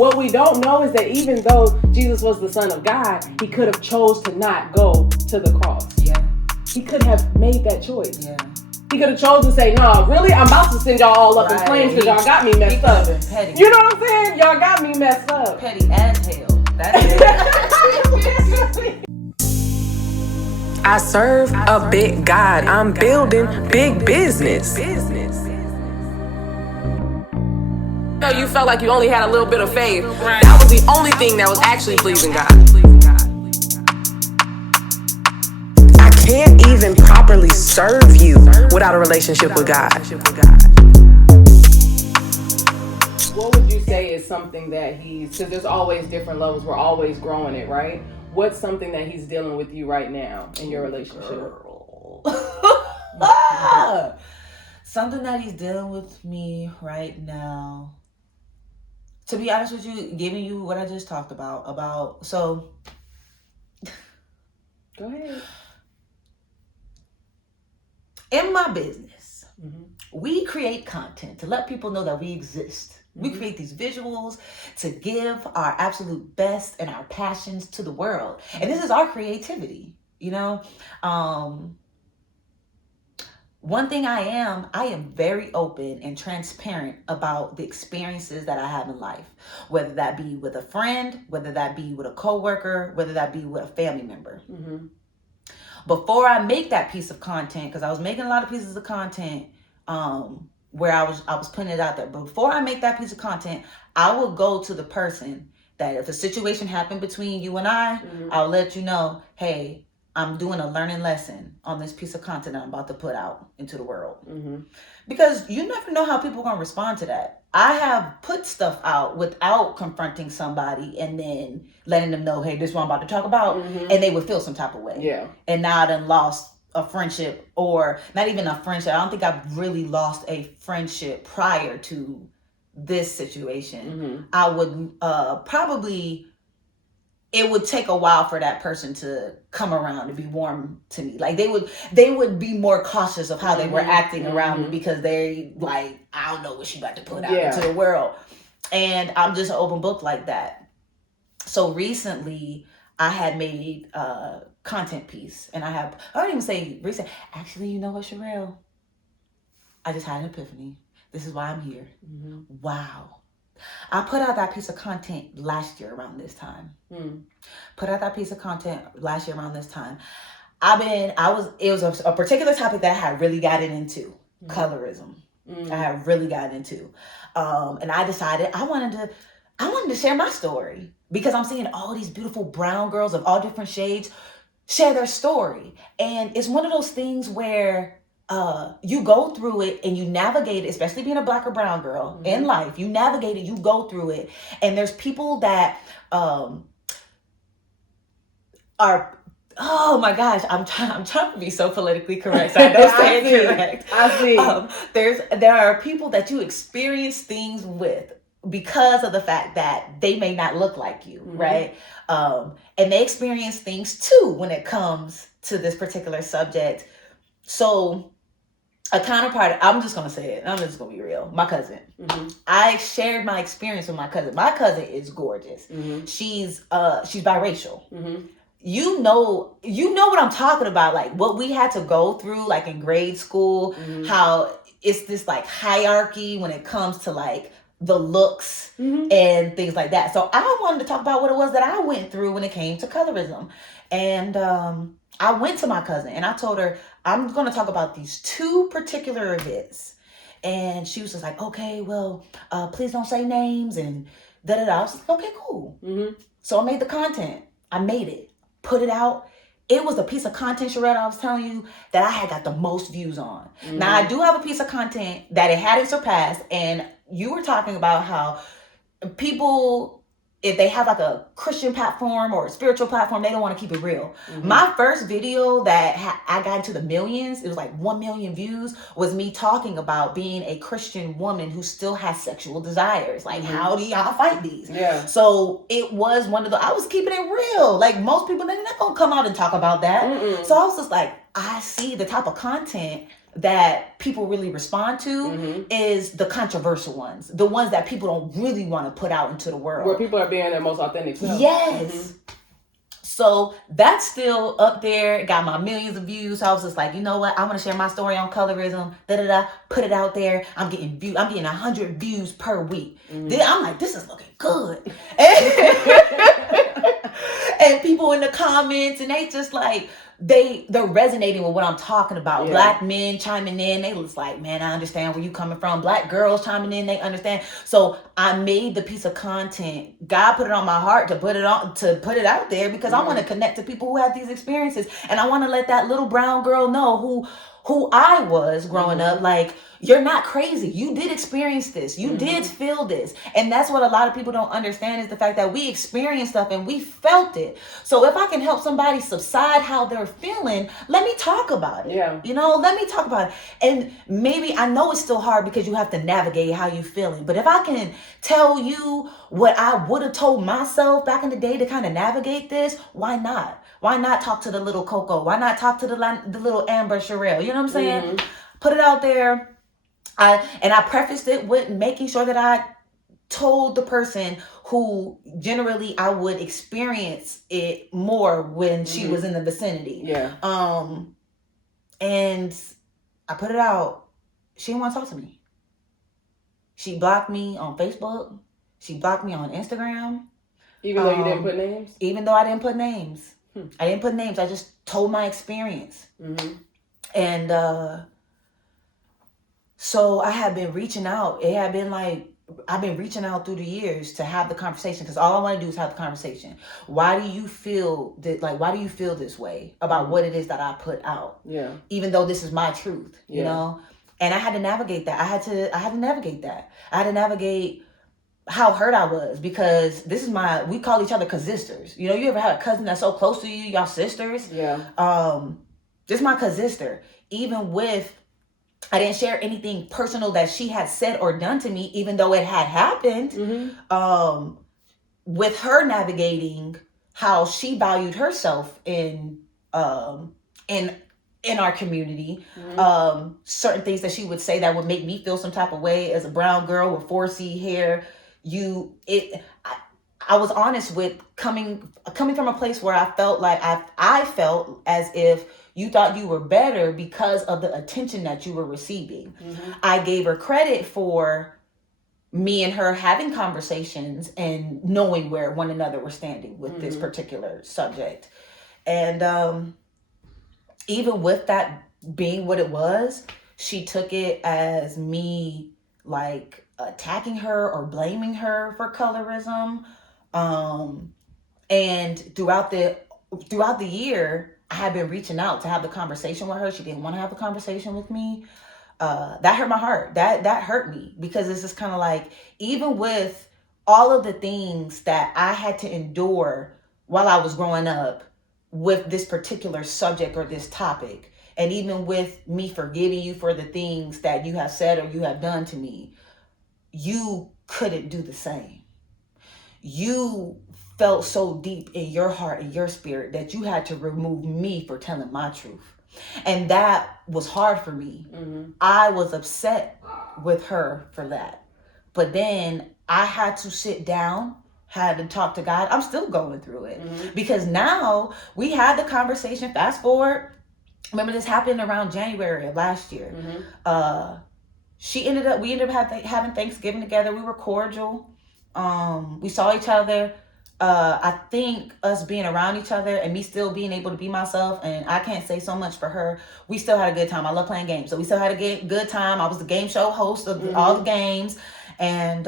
What we don't know is that even though Jesus was the Son of God, he could have chose to not go to the cross. Yeah. He could have made that choice. Yeah. He could have chosen to say, no, really, I'm about to send y'all all up in flames because y'all got me messed up. Petty. You know what I'm saying? Y'all got me messed up. Petty as hell. That's it. I serve a big God. I'm building big business. You felt like you only had a little bit of faith. That was the only thing that was actually pleasing God. I can't even properly serve you without a relationship with God. What would you say is something that because there's always different levels, we're always growing it, right? What's something that he's dealing with you right now in your relationship? Something that he's dealing with me right now. To be honest with you, giving you what I just talked about, so. Go ahead. In my business, we create content to let people know that we exist. We create these visuals to give our absolute best and our passions to the world. And this is our creativity, you know? One thing I am very open and transparent about the experiences that I have in life, whether that be with a friend, whether that be with a coworker, whether that be with a family member. Before I make that piece of content, because I was making a lot of pieces of content where I was putting it out there. But before I make that piece of content, I will go to the person that if a situation happened between you and I'll let you know, hey, I'm doing a learning lesson on this piece of content I'm about to put out into the world. Because you never know how people are going to respond to that. I have put stuff out without confronting somebody and then letting them know, hey, this is what I'm about to talk about. And they would feel some type of way. Yeah. And now I done lost a friendship, or not even a friendship. I don't think I've really lost a friendship prior to this situation. I would probably... It would take a while for that person to come around and be warm to me. Like they would be more cautious of how they were acting around me because they like, I don't know what she about to put out into the world. And I'm just an open book like that. So recently I had made a content piece and I don't even say recent. Actually, you know what, Sherelle? I just had an epiphany. This is why I'm here. Wow. I put out that piece of content last year around this time. Put out that piece of content last year around this time. It was a particular topic that I had really gotten into. Colorism. I had really gotten into. And I decided I wanted to share my story because I'm seeing all these beautiful brown girls of all different shades share their story. And it's one of those things where you go through it and you navigate it, especially being a black or brown girl in life. You navigate it, you go through it. And there's people that are, oh my gosh, I'm trying to be so politically correct. So I don't say it correct. I see. There are people that you experience things with because of the fact that they may not look like you, right? And they experience things too when it comes to this particular subject. So a counterpart, I'm just going to say it. I'm just going to be real. My cousin. I shared my experience with my cousin. My cousin is gorgeous. She's biracial. You know what I'm talking about. Like what we had to go through, like in grade school, how it's this like hierarchy when it comes to like the looks and things like that. So I wanted to talk about what it was that I went through when it came to colorism. And I went to my cousin and I told her, I'm going to talk about these two particular events. And she was just like, okay, well, please don't say names and da-da-da. I was like, okay, cool. So I made the content. I made it, put it out. It was a piece of content, Sherette, I was telling you, that I had got the most views on. Now, I do have a piece of content that it hadn't surpassed. And you were talking about how people, if they have like a Christian platform or a spiritual platform, they don't want to keep it real. My first video that I got into the millions, it was like 1 million views, was me talking about being a Christian woman who still has sexual desires. Like, how do y'all fight these? Yeah. So it was one of the, I was keeping it real. Like most people, they're not going to come out and talk about that. So I was just like, I see the type of content that people really respond to is the controversial ones, the ones that people don't really want to put out into the world, where people are being their most authentic self. Yes. So that's still up there. Got my millions of views. So I was just like, you know what? I want to share my story on colorism. Put it out there. I'm getting 100 views per week. Then I'm like, this is looking good. And people in the comments, and they just like, they're resonating with what I'm talking about. Yeah. Black men chiming in, they was like, man, I understand where you coming from. Black girls chiming in, they understand. So I made the piece of content. God put it on my heart to put it out there because I want to connect to people who have these experiences, and I want to let that little brown girl know who I was growing up. Like, you're not crazy. You did experience this. You did feel this. And that's what a lot of people don't understand, is the fact that we experienced stuff and we felt it. So if I can help somebody subside how they're feeling, let me talk about it. Yeah. Let me talk about it. And maybe, I know it's still hard because you have to navigate how you're feeling. But if I can tell you what I would have told myself back in the day to kind of navigate this, why not? Why not talk to the little Coco? Why not talk to the little Amber Sherelle? You know what I'm saying? Put it out there. I prefaced it with making sure that I told the person who generally I would experience it more when she was in the vicinity. Yeah. And I put it out. She didn't want to talk to me. She blocked me on Facebook. She blocked me on Instagram. Even though you didn't put names? Even though I didn't put names. I didn't put names. I just told my experience. And so I have been reaching out. It had been like, I've been reaching out through the years to have the conversation, because all I want to do is have the conversation. Why do you feel that? Like, why do you feel this way about what it is that I put out? Yeah. Even though this is my truth, you know. And I had to navigate that. I had to navigate that. I had to navigate how hurt I was, because this is we call each other cousin-sisters. You know, you ever have a cousin that's so close to you, y'all sisters? Yeah. This is my cousin-sister. Even with, I didn't share anything personal that she had said or done to me, even though it had happened. With her navigating how she valued herself in our community, certain things that she would say that would make me feel some type of way as a brown girl with 4C hair. I was honest with coming from a place where I felt like I felt as if you thought you were better because of the attention that you were receiving. I gave her credit for me and her having conversations and knowing where one another were standing with this particular subject. And even with that being what it was, she took it as me like attacking her or blaming her for colorism. And throughout the year, I had been reaching out to have the conversation with her. She didn't want to have a conversation with me. That hurt my heart. That hurt me, because it's just kind of like, even with all of the things that I had to endure while I was growing up with this particular subject or this topic, and even with me forgiving you for the things that you have said or you have done to me, you couldn't do the same. You felt so deep in your heart and your spirit that you had to remove me for telling my truth. And that was hard for me. I was upset with her for that. But then I had to sit down, had to talk to God. I'm still going through it. Because now we had the conversation, fast forward. Remember, this happened around January of last year. We ended up having Thanksgiving together. We were cordial. We saw each other. I think us being around each other and me still being able to be myself, and I can't say so much for her, we still had a good time. I love playing games, so we still had a good time. I was the game show host of all the games, and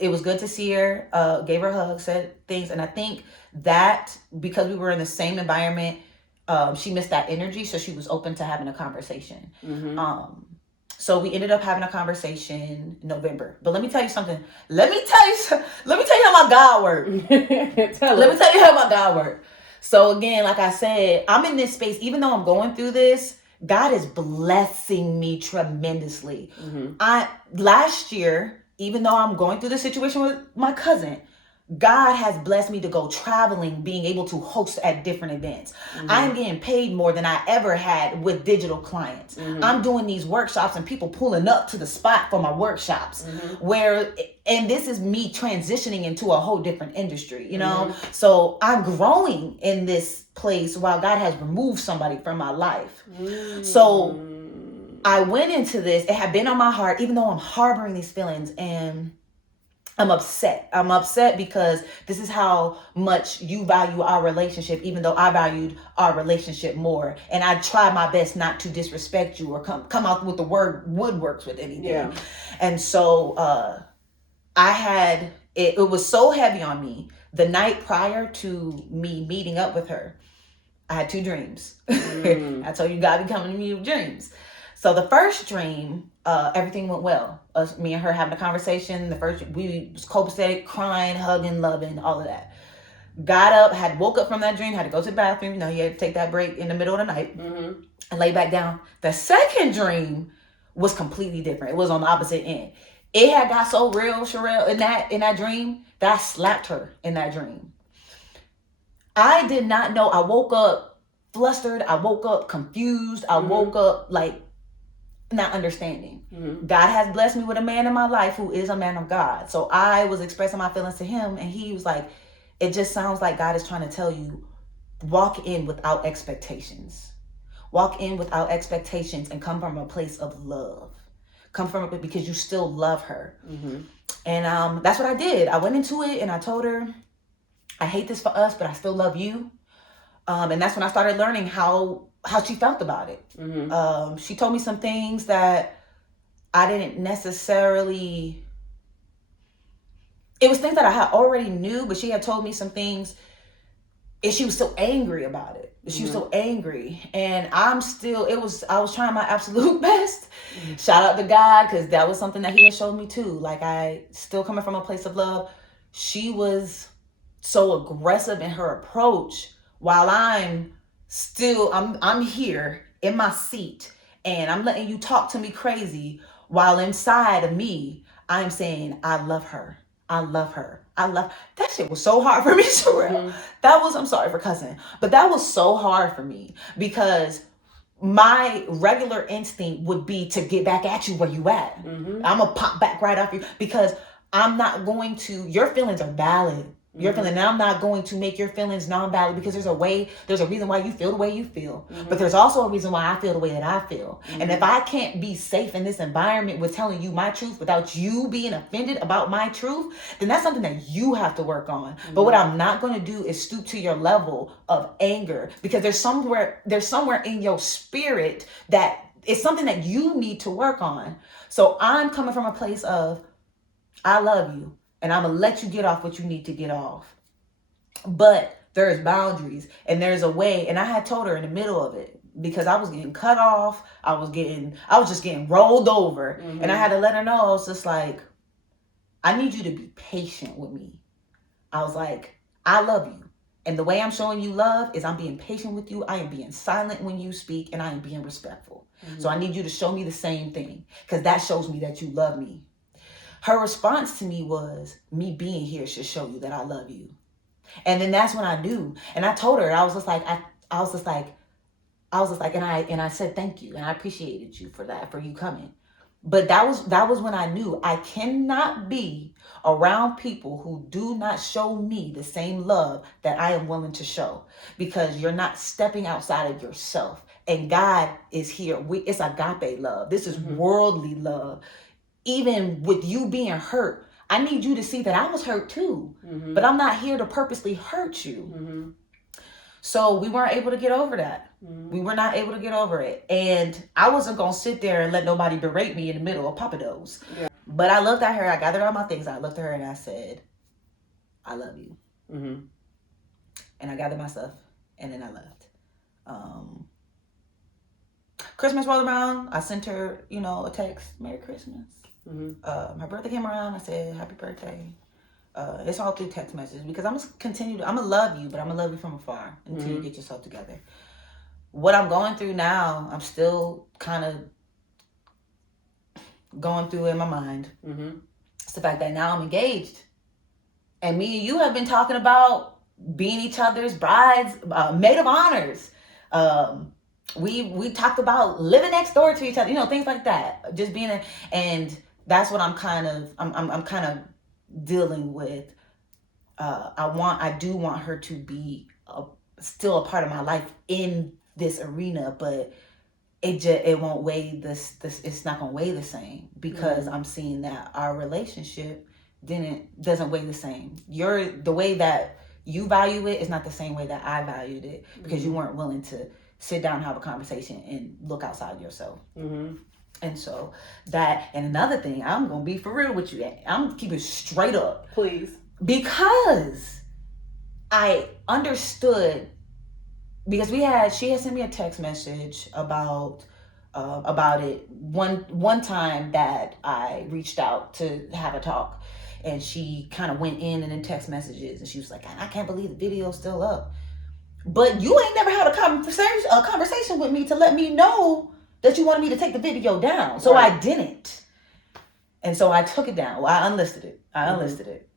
it was good to see her. Gave her a hug, said things, and I think that because we were in the same environment, she missed that energy, so she was open to having a conversation. So we ended up having a conversation in November. But let me tell you something. Let me tell you how my God worked. Let me tell you how my God worked. So again, like I said, I'm in this space. Even though I'm going through this, God is blessing me tremendously. Last year, even though I'm going through this situation with my cousin, God has blessed me to go traveling, being able to host at different events. I'm getting paid more than I ever had with digital clients. I'm doing these workshops and people pulling up to the spot for my workshops and this is me transitioning into a whole different industry, you know? So I'm growing in this place while God has removed somebody from my life. So I went into this, it had been on my heart, even though I'm harboring these feelings, and I'm upset. I'm upset because this is how much you value our relationship, even though I valued our relationship more. And I try my best not to disrespect you or come out with the word woodworks with anything. Yeah. And so I had, it was so heavy on me. The night prior to me meeting up with her, I had 2 dreams. I told you God be coming to me with dreams. So the first dream, everything went well. Me and her having a conversation. We was copacetic, crying, hugging, loving, all of that. Got up, woke up from that dream, had to go to the bathroom. You know, you had to take that break in the middle of the night and lay back down. The second dream was completely different. It was on the opposite end. It had got so real, Sherelle, in that dream that I slapped her in that dream. I did not know. I woke up flustered. I woke up confused. I woke up like not understanding. God has blessed me with a man in my life who is a man of God. So I was expressing my feelings to him, and he was like, it just sounds like God is trying to tell you, walk in without expectations. Walk in without expectations and come from a place of love. Come from it because you still love her. And that's what I did. I went into it and I told her, I hate this for us, but I still love you. And that's when I started learning how she felt about it. She told me some things that I didn't necessarily, it was things that I had already knew, but she had told me some things and she was so angry about it. She was so angry, and I was trying my absolute best. Shout out to God, because that was something that he had showed me too. Like, I still coming from a place of love. She was so aggressive in her approach, while I'm here in my seat and I'm letting you talk to me crazy, while inside of me I'm saying I love her. I love her. That shit was so hard for me, Sherelle. I'm sorry for cussing, but that was so hard for me, because my regular instinct would be to get back at you where you at. I'm gonna pop back right off you, because I'm not going to, your feelings are valid. Your feeling, and I'm not going to make your feelings non-valid, because there's a reason why you feel the way you feel. But there's also a reason why I feel the way that I feel. And if I can't be safe in this environment with telling you my truth without you being offended about my truth, then that's something that you have to work on. But what I'm not going to do is stoop to your level of anger, because there's somewhere in your spirit that it's something that you need to work on. So I'm coming from a place of, I love you, and I'm going to let you get off what you need to get off. But there's boundaries, and there's a way. And I had told her in the middle of it, because I was getting cut off. I was just getting rolled over. And I had to let her know, I was just like, I need you to be patient with me. I was like, I love you. And the way I'm showing you love is I'm being patient with you. I am being silent when you speak, and I am being respectful. So I need you to show me the same thing, because that shows me that you love me. Her response to me was, me being here should show you that I love you. And then that's when I knew. And I told her, I was just like, and I said, thank you. And I appreciated you for that, for you coming. But that was when I knew I cannot be around people who do not show me the same love that I am willing to show, because you're not stepping outside of yourself. And God is here. It's agape love. This is worldly love. Even with you being hurt, I need you to see that I was hurt too. But I'm not here to purposely hurt you. So we weren't able to get over that. We were not able to get over it. And I wasn't going to sit there and let nobody berate me in the middle of Papados. Yeah. But I looked at her, I gathered all my things, I looked at her and I said, I love you. And I gathered my stuff, and then I left. Christmas rolled around, I sent her, a text, Merry Christmas. My birthday came around, I said, happy birthday. It's all through text messages, because I'm gonna love you, but I'm gonna love you from afar until you get yourself together. What I'm going through now, I'm still kind of going through in my mind. It's the fact that now I'm engaged. And me and you have been talking about being each other's brides, maid of honors. We talked about living next door to each other, things like that. Just being and that's what I'm kind of dealing with. I do want her to be still a part of my life in this arena, but it won't weigh this it's not gonna weigh the same, because I'm seeing that our relationship doesn't weigh the same. The way that you value it is not the same way that I valued it, because you weren't willing to sit down and have a conversation and look outside yourself. And so that, and another thing, I'm gonna be for real with you. I'm gonna keep it straight up, please, because I understood. Because she had sent me a text message about it one time that I reached out to have a talk, and she kind of went in and then text messages, and she was like, "I can't believe the video's still up, but you ain't never had a conversation with me to let me know that you wanted me to take the video down." So I didn't, and so I took it down. Well, I unlisted it.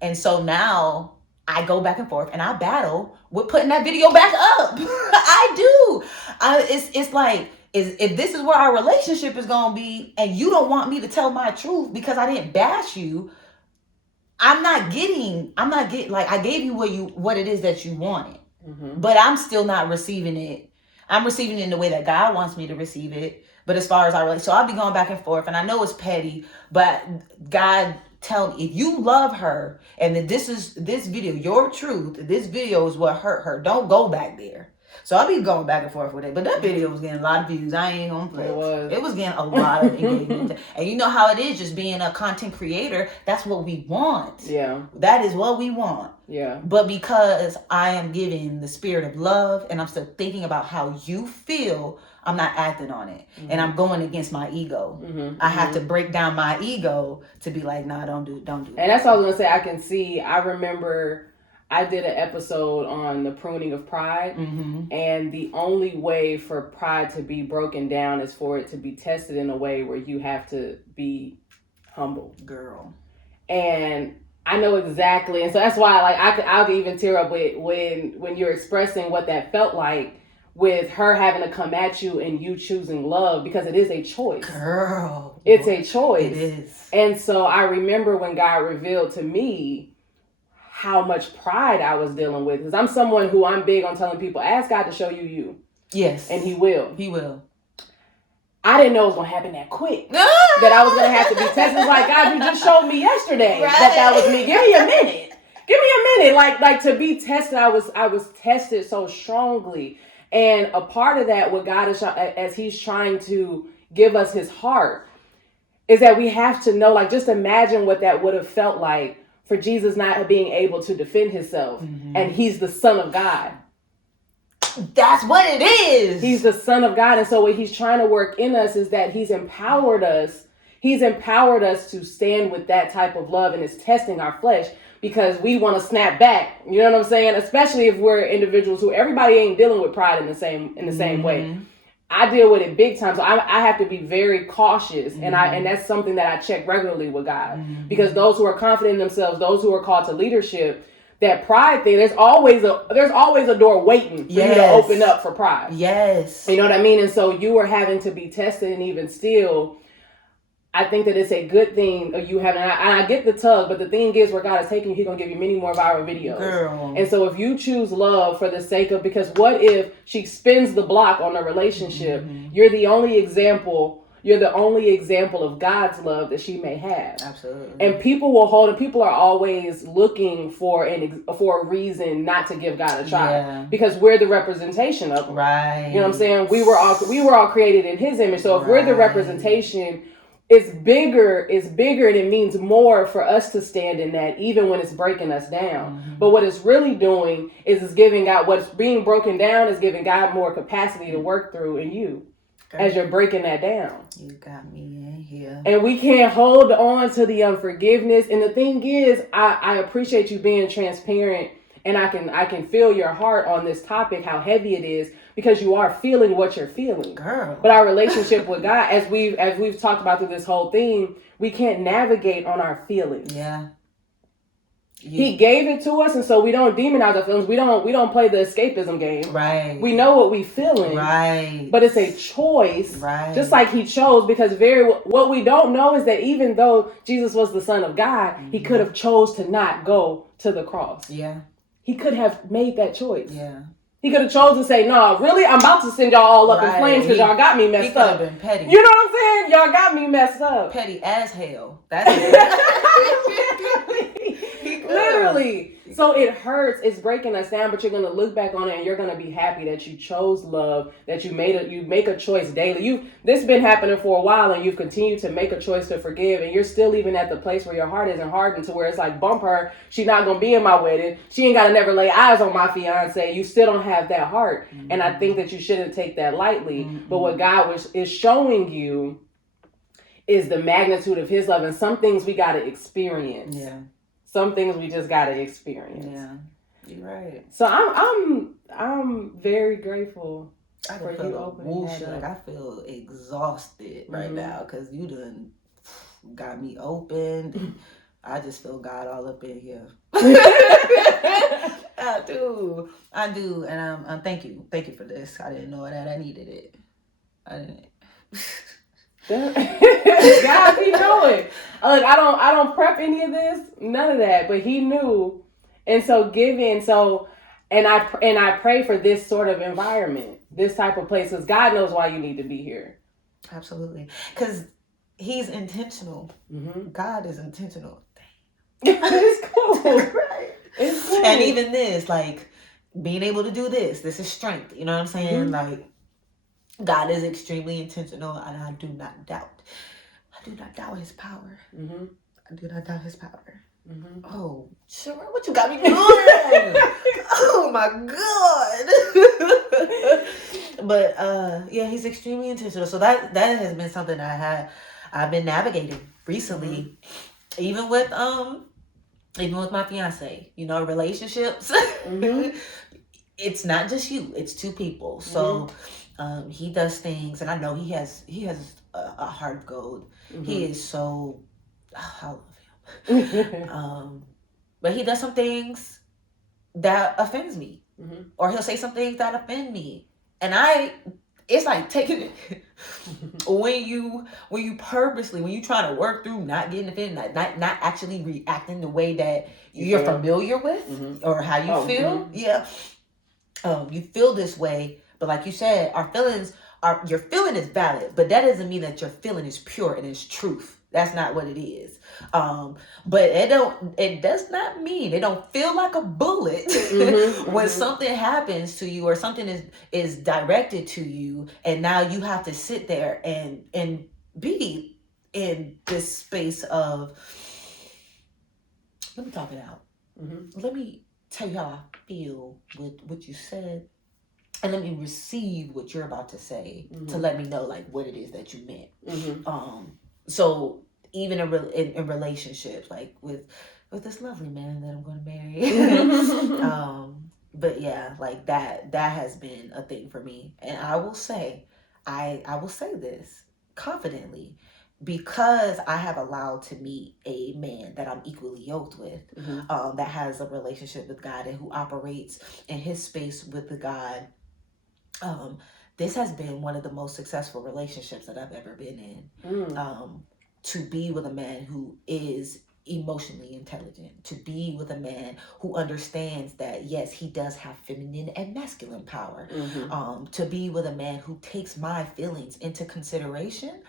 And so now I go back and forth and I battle with putting that video back up. I do. It's like, if this is where our relationship is going to be, and you don't want me to tell my truth because I didn't bash you, I'm not getting, like, I gave you what it is that you wanted, but I'm still not receiving it. I'm receiving it in the way that God wants me to receive it. But as far as our relationship, so I'll be going back and forth, and I know it's petty, but God, tell me, if you love her and that this video, your truth, this video is what hurt her, don't go back there. So I'll be going back and forth with it. But that video was getting a lot of views. I ain't gonna play. It was getting a lot of engagement. And you know how it is, just being a content creator, that's what we want. Yeah. That is what we want. Yeah. But because I am giving the spirit of love and I'm still thinking about how you feel, I'm not acting on it. And I'm going against my ego. I have to break down my ego to be like, nah, don't do it. And that's what I was going to say. I remember I did an episode on the pruning of pride. And the only way for pride to be broken down is for it to be tested in a way where you have to be humble. Girl. And I know exactly. And so that's why, like, I'll even tear up when you're expressing what that felt like, with her having to come at you and you choosing love, because it is a choice. Girl. It's a choice. It is. And so I remember when God revealed to me how much pride I was dealing with. Because I'm someone who, I'm big on telling people, ask God to show you you. Yes. And he will. He will. I didn't know it was going to happen that quick. That I was going to have to be tested. It's like, God, you just showed me yesterday that was me. Give me a minute. Like to be tested, I was tested so strongly. And a part of that, what God is, as he's trying to give us his heart, is that we have to know, like, just imagine what that would have felt like for Jesus not being able to defend himself. And he's the Son of God. That's what it is. He's the Son of God. And so what he's trying to work in us is that he's empowered us. He's empowered us to stand with that type of love, and it's testing our flesh. Because we want to snap back, you know what I'm saying? Especially if we're individuals who, everybody ain't dealing with pride in the same way. I deal with it big time, so I have to be very cautious, and that's something that I check regularly with God. Because those who are confident in themselves, those who are called to leadership, that pride thing, there's always a door waiting for you to open up for pride. Yes, you know what I mean. And so you are having to be tested, and even still, I think that it's a good thing you having, and I get the tug, but the thing is, where God is taking you, he's going to give you many more viral videos. Girl. And so if you choose love for the sake of, because what if she spins the block on a relationship? You're the only example of God's love that she may have. Absolutely. And people are always looking for a reason not to give God a try, because we're the representation of him. Right. You know what I'm saying? We were all created in his image. So if we're the representation, it's bigger, and it means more for us to stand in that, even when it's breaking us down. But what it's really doing is it's giving God, what's being broken down is giving God more capacity to work through in you as you're breaking that down. You got me in here. And we can't hold on to the unforgiveness. And the thing is, I appreciate you being transparent, and I can feel your heart on this topic, how heavy it is, because you are feeling what you're feeling. Girl. But our relationship with God, as we've talked about through this whole thing, we can't navigate on our feelings. Yeah. He gave it to us, and so we don't demonize our feelings. We don't play the escapism game. Right. We know what we feeling. Right. But it's a choice. Right. Just like he chose, because what we don't know is that even though Jesus was the Son of God, he could have chose to not go to the cross. Yeah. He could have made that choice. Yeah. He could have chosen to say, no, really? I'm about to send y'all all up in flames because y'all got me messed up. He could have been petty. You know what I'm saying? Y'all got me messed up. Petty as hell. That's Literally. So it hurts. It's breaking us down, but you're going to look back on it and you're going to be happy that you chose love, that you make a choice daily. This been happening for a while and you've continued to make a choice to forgive, and you're still even at the place where your heart isn't hardened to where it's like, bump her. She not going to be in my wedding. She ain't got to never lay eyes on my fiance. You still don't have that heart. Mm-hmm. And I think that you shouldn't take that lightly. Mm-hmm. But what God is showing you is the magnitude of his love, and some things we got to experience. Yeah. Some things we just gotta experience. Yeah, you're right. So I'm very grateful for you opening that up. Like I feel exhausted right now because you done got me opened. I just feel God all up in here. I do, and thank you for this. I didn't know that I needed it. I didn't. God, he knew it. Look, I don't prep any of this, none of that, but he knew, and so and I pray for this sort of environment, this type of place, because God knows why you need to be here. Absolutely, because he's intentional. Mm-hmm. God is intentional. It's cool, right? It's cool, and even this, like being able to do this is strength. You know what I'm saying? Mm-hmm. Like. God is extremely intentional, and I do not doubt his power. Mm-hmm. I do not doubt his power. Mm-hmm. Oh, sure. What you got me doing? Oh my God. But yeah, he's extremely intentional. So that has been something I've been navigating recently, even with my fiance. You know, relationships. Mm-hmm. It's not just you; it's two people. So. He does things, and I know he has a heart of gold. Mm-hmm. He is so, I love him. But he does some things that offends me, or he'll say some things that offend me, and it's like taking it when you purposely, when you trying to work through not getting offended, not actually reacting the way that you're familiar with, or how you feel. Yeah, you feel this way. But like you said, your feeling is valid, but that doesn't mean that your feeling is pure and is truth. That's not what it is. But it does not mean it don't feel like a bullet when something happens to you or something is directed to you, and now you have to sit there and be in this space of, let me talk it out. Mm-hmm. Let me tell you how I feel with what you said. And let me receive what you're about to say to let me know like what it is that you meant. Mm-hmm. So even in relationships, like with this lovely man that I'm going to marry. But yeah, like that has been a thing for me. And I will say, I will say this confidently, because I have allowed to meet a man that I'm equally yoked with, that has a relationship with God and who operates in his space with the God. This has been one of the most successful relationships that I've ever been in. To be with a man who is emotionally intelligent, to be with a man who understands that, yes, he does have feminine and masculine power, to be with a man who takes my feelings into consideration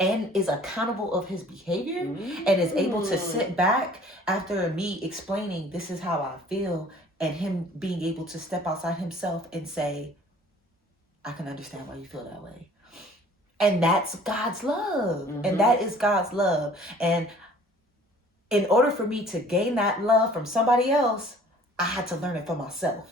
and is accountable of his behavior and is able to sit back after me explaining this is how I feel, and him being able to step outside himself and say, I can understand why you feel that way. And that's God's love. And that is God's love. And in order for me to gain that love from somebody else, I had to learn it for myself.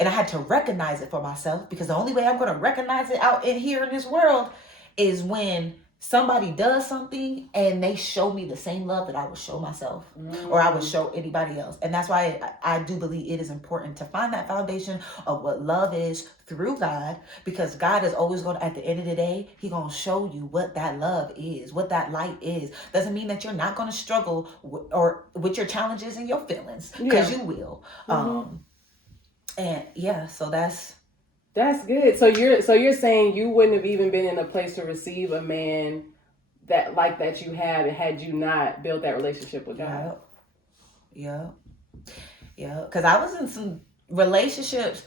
And I had to recognize it for myself, because the only way I'm going to recognize it out in here in this world is when somebody does something and they show me the same love that I would show myself or I would show anybody else. And that's why I do believe it is important to find that foundation of what love is through God, because God is always going to, at the end of the day, He going to show you what that love is, what that light is. Doesn't mean that you're not going to struggle or with your challenges and your feelings, because you will. And yeah, so that's good. So you're saying you wouldn't have even been in a place to receive a man that you have had you not built that relationship with God. Yeah. Because I was in some relationships.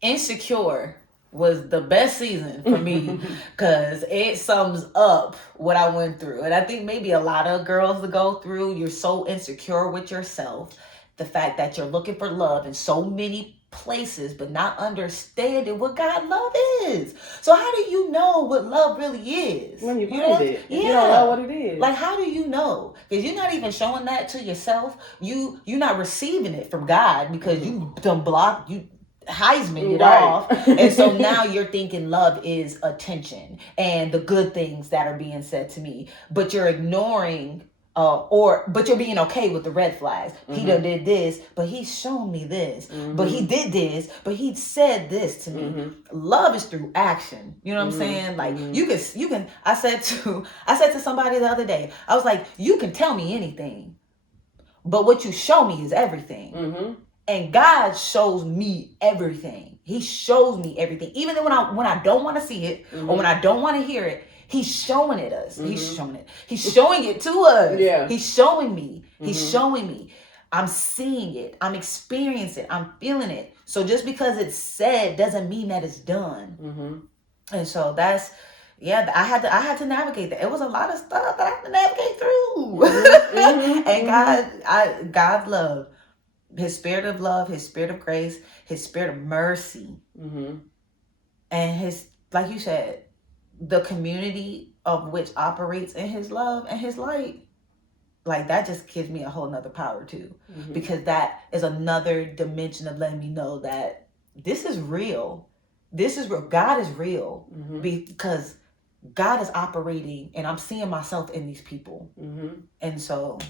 Insecure was the best season for me because it sums up what I went through. And I think maybe a lot of girls that go through, you're so insecure with yourself. The fact that you're looking for love in so many places, but not understanding what God love is. So how do you know what love really is? When you find it. Yeah. You don't know what it is. Like, how do you know? Because you're not even showing that to yourself. You're not receiving it from God because you done blocked, you Heisman it off. And so now you're thinking love is attention and the good things that are being said to me, but you're ignoring but you're being okay with the red flags. He done did this, but he's shown me this. But he did this, but he said this to me. Love is through action. You know what I'm saying? Like you can. I said to somebody the other day, I was like, you can tell me anything, but what you show me is everything. And God shows me everything. He shows me everything, even when I don't want to see it or when I don't want to hear it. He's showing it us. He's showing it. He's showing it to us. Yeah. He's showing me. He's showing me. I'm seeing it. I'm experiencing it. I'm feeling it. So just because it's said doesn't mean that it's done. And so that's, I had to navigate that. It was a lot of stuff that I had to navigate through. And God's love, His spirit of love, His spirit of grace, His spirit of mercy, and His, like you said, the community of which operates in His love and His light, like that just gives me a whole nother power too, because that is another dimension of letting me know that this is real. This is real. God is real, because God is operating and I'm seeing myself in these people. And so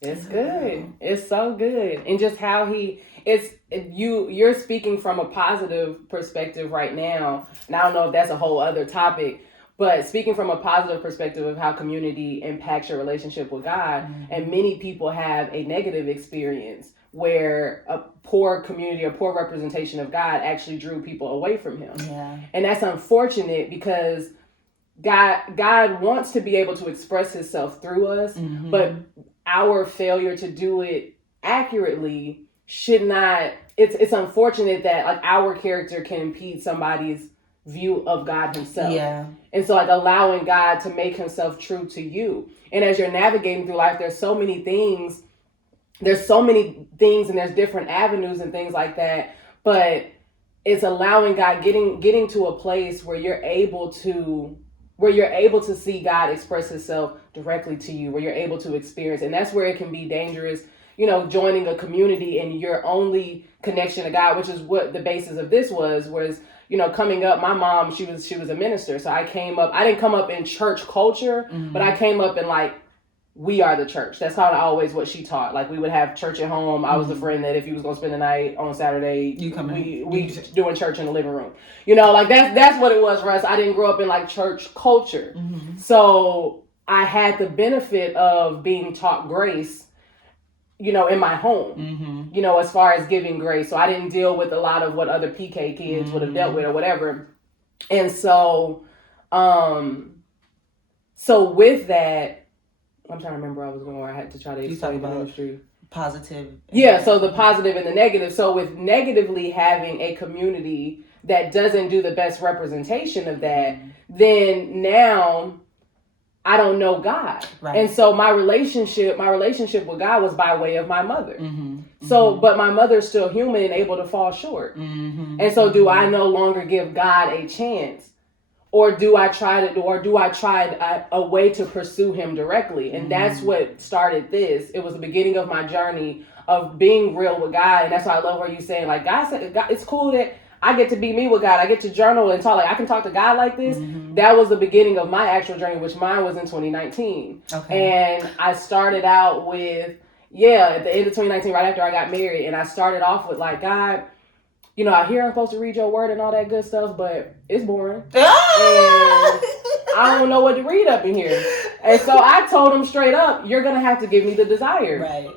it's good. It's so good. And just how you're speaking from a positive perspective right now. And I don't know if that's a whole other topic, but speaking from a positive perspective of how community impacts your relationship with God. And many people have a negative experience where a poor community or poor representation of God actually drew people away from Him. Yeah. And that's unfortunate because God wants to be able to express Himself through us, but our failure to do it accurately should not. It's unfortunate that like our character can impede somebody's view of God Himself. Yeah. And so like allowing God to make Himself true to you. And as you're navigating through life, there's so many things and there's different avenues and things like that. But it's allowing God getting to a place where you're able to see God express Himself directly to you, where you're able to experience. And that's where it can be dangerous, joining a community and your only connection to God, which is what the basis of this was, coming up, my mom, she was a minister. So I didn't come up in church culture, but I came up in like, we are the church. That's kind of always what she taught. Like we would have church at home. I was the friend that if you was going to spend the night on Saturday, we doing church in the living room. Like that's what it was for us. I didn't grow up in like church culture. So I had the benefit of being taught grace, in my home, as far as giving grace. So I didn't deal with a lot of what other PK kids would have dealt with or whatever. And so, with that, I'm trying to remember where I was going, where I had to try to explain the ministry. Positive. Yeah, so the positive and the negative. So with negatively having a community that doesn't do the best representation of that, then now I don't know God. Right. And so my relationship with God was by way of my mother. So, but my mother's still human and able to fall short. And so do I no longer give God a chance? Or do I try a way to pursue Him directly? And that's what started this. It was the beginning of my journey of being real with God. And that's why I love what you're saying. Like God said, it's cool that I get to be me with God. I get to journal and talk. Like, I can talk to God like this. That was the beginning of my actual journey, which mine was in 2019. Okay. And I started out with, at the end of 2019, right after I got married. And I started off with like, God, you know, I hear I'm supposed to read your word and all that good stuff, but it's boring. And I don't know what to read up in here. And so I told him straight up, you're going to have to give me the desire. Right.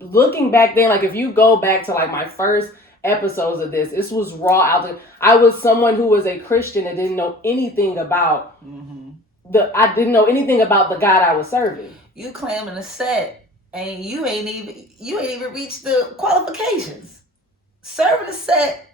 Looking back then, like if you go back to like my first episodes of this was raw out there. I was someone who was a Christian and didn't know anything about I didn't know anything about the God I was serving. You claiming a set and you ain't even reached the qualifications. Serving a set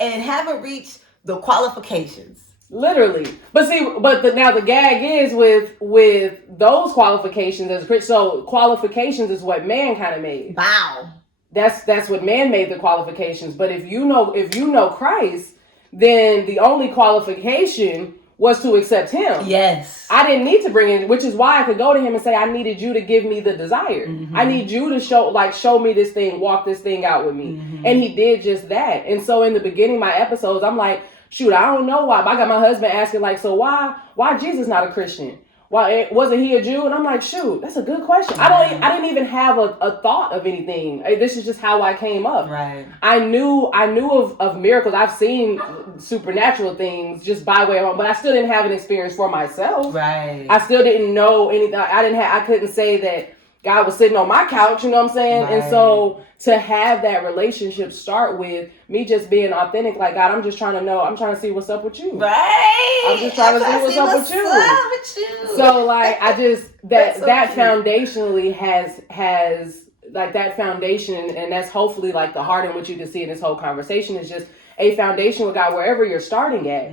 and haven't reached the qualifications. Literally. But see, now the gag is with those qualifications as Christian. So qualifications is what man kind of made. Wow. That's what man made the qualifications. But if you know Christ, then the only qualification was to accept him. Yes. I didn't need to bring in, which is why I could go to him and say, I needed you to give me the desire. I need you to show me this thing, walk this thing out with me. And he did just that. And so in the beginning of my episodes, I'm like, shoot, I don't know why. But I got my husband asking like, so why Jesus not a Christian? Why wasn't he a Jew? And I'm like, shoot, that's a good question. I didn't even have a thought of anything. This is just how I came up. Right. I knew of miracles. I've seen supernatural things just by way of, but I still didn't have an experience for myself. Right. I still didn't know anything. I couldn't say that God was sitting on my couch, you know what I'm saying? Right. And so to have that relationship start with me just being authentic, like, God, I'm just trying to know, I'm trying to see what's up with you. Right. I'm just trying to see what's up with you. So like, I just, that foundationally has like that foundation, and that's hopefully like the heart in which you can see in this whole conversation is just a foundation with God wherever you're starting at.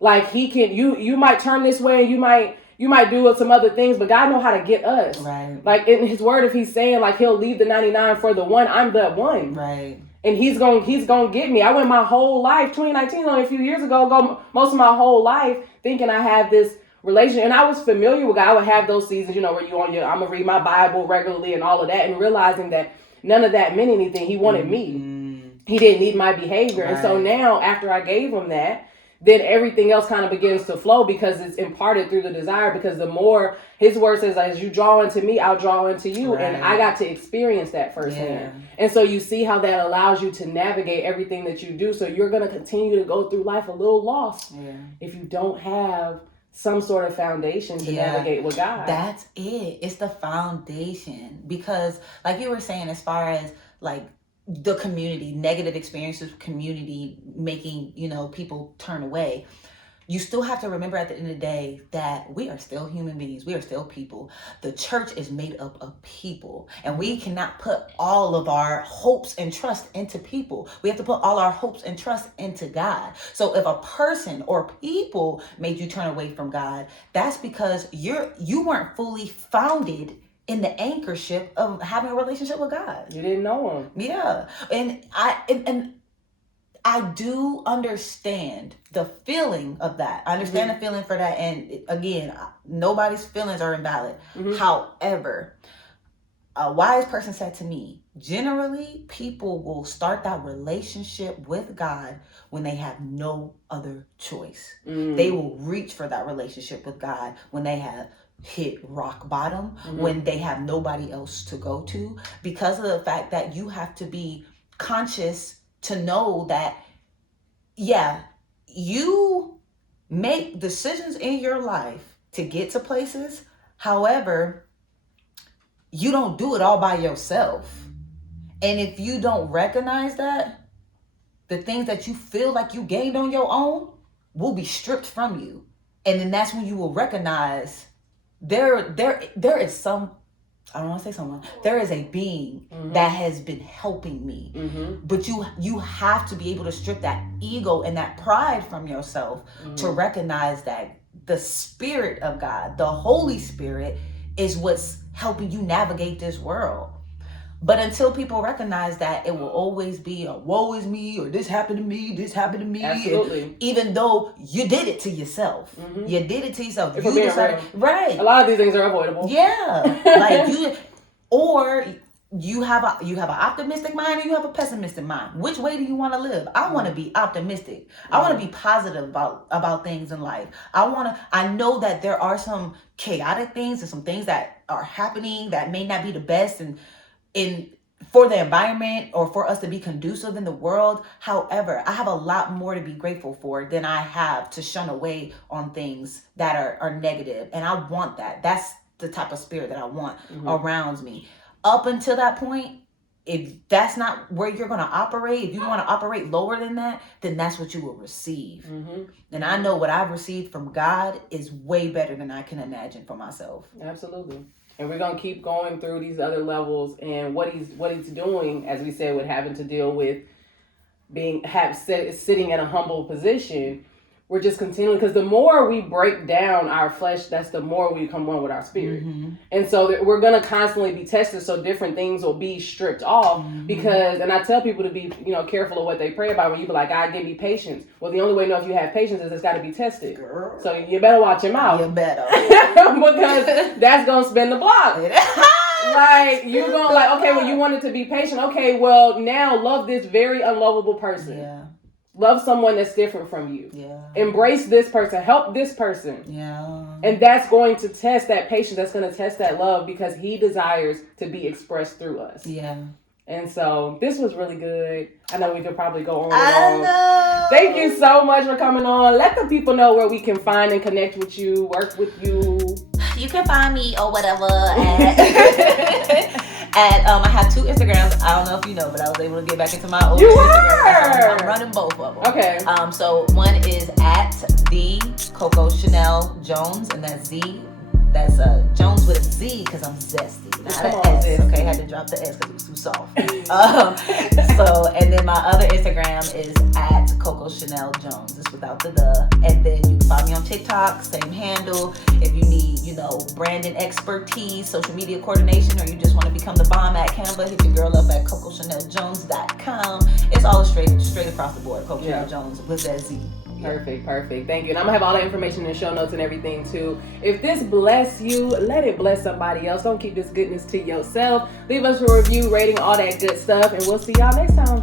Like he can, you might turn this way and you might do some other things, but God know how to get us. Right. Like in his word, if he's saying like he'll leave the 99 for the one, I'm the one. Right. And he's gonna get me. I went my whole life, 2019, only a few years ago, most of my whole life thinking I had this relationship. And I was familiar with God. I would have those seasons, you know, where I'm gonna read my Bible regularly and all of that, and realizing that none of that meant anything. He wanted me. He didn't need my behavior. Right. And so now after I gave him that, then everything else kind of begins to flow because it's imparted through the desire. Because the more his word says, as you draw into me, I'll draw into you. Right. And I got to experience that firsthand. Yeah. And so you see how that allows you to navigate everything that you do. So you're going to continue to go through life a little lost if you don't have some sort of foundation to navigate with God. That's it. It's the foundation. Because like you were saying, as far as like the community, negative experiences, community making, you know, people turn away. You still have to remember at the end of the day that we are still human beings. We are still people. The church is made up of people, and we cannot put all of our hopes and trust into people. We have to put all our hopes and trust into God. So if a person or people made you turn away from God, that's because you weren't fully founded in the anchorship of having a relationship with God. You didn't know him. Yeah. And I do understand the feeling of that. I understand the feeling for that. And again, nobody's feelings are invalid. However, a wise person said to me, generally people will start that relationship with God when they have no other choice. They will reach for that relationship with God when they have hit rock bottom, when they have nobody else to go to, because of the fact that you have to be conscious to know that, you make decisions in your life to get to places. However, you don't do it all by yourself. And if you don't recognize that, the things that you feel like you gained on your own will be stripped from you. And then that's when you will recognize there is some, I don't want to say someone, there is a being that has been helping me. But you have to be able to strip that ego and that pride from yourself to recognize that the Spirit of God, the Holy Spirit, is what's helping you navigate this world. But until people recognize that, it will always be a woe is me, or this happened to me, this happened to me. Absolutely. Even though you did it to yourself. You did it to yourself. You decided, right. A lot of these things are avoidable. Yeah. Like or you have an optimistic mind, or you have a pessimistic mind. Which way do you want to live? I want to be optimistic. I want to be positive about things in life. I know that there are some chaotic things and some things that are happening that may not be the best and in for the environment or for us to be conducive in the world. However, I have a lot more to be grateful for than I have to shun away on things that are negative. And I want that. That's the type of spirit that I want around me. Up until that point, if that's not where you're going to operate, if you want to operate lower than that, then that's what you will receive. And I know what I've received from God is way better than I can imagine for myself. Absolutely. And we're going to keep going through these other levels, and what he's doing, as we said, with having to deal with sitting in a humble position. We're just continuing, because the more we break down our flesh, that's the more we become one with our spirit. And so we're going to constantly be tested, so different things will be stripped off. Because, and I tell people to be, careful of what they pray about. When you be like, God, give me patience. Well, the only way to know if you have patience is it's got to be tested. Girl. So you better watch your mouth. You better. Because that's going to spin the block. Like, you're going like, okay, well, you wanted to be patient. Okay, well, now love this very unlovable person. Yeah. Love someone that's different from you. Yeah. Embrace this person. Help this person. Yeah. And that's going to test that patience. That's going to test that love, because he desires to be expressed through us. Yeah. And so this was really good. I know we could probably go on and I on. know. Thank you so much for coming on. Let the people know where we can find and connect with you, work with you. You can find me or whatever at I have 2 Instagrams. I don't know if you know, but I was able to get back into my old Instagram. I'm running both of them. Okay. So one is at the Coco Chanel Jones, and that's Z. That's Jones with a Z, because I'm zesty, not an S. Okay, had to drop the S because it was too soft. And then my other Instagram is at Coco Chanel Jones. It's without the. And then you can find me on TikTok, same handle. If you need, branding expertise, social media coordination, or you just want to become the bomb at Canva, hit your girl up at CocoChanelJones.com. It's all straight across the board. Coco Chanel Jones with that Z. Perfect. Thank you. And I'm going to have all that information in the show notes and everything too. If this bless you, let it bless somebody else. Don't keep this goodness to yourself. Leave us a review, rating, all that good stuff. And we'll see y'all next time.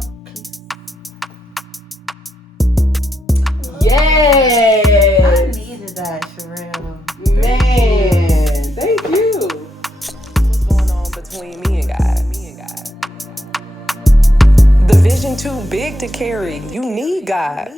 Yes. I needed that, Sherelle. Man, thank you. What's going on between me and God? The vision too big to carry. You need God.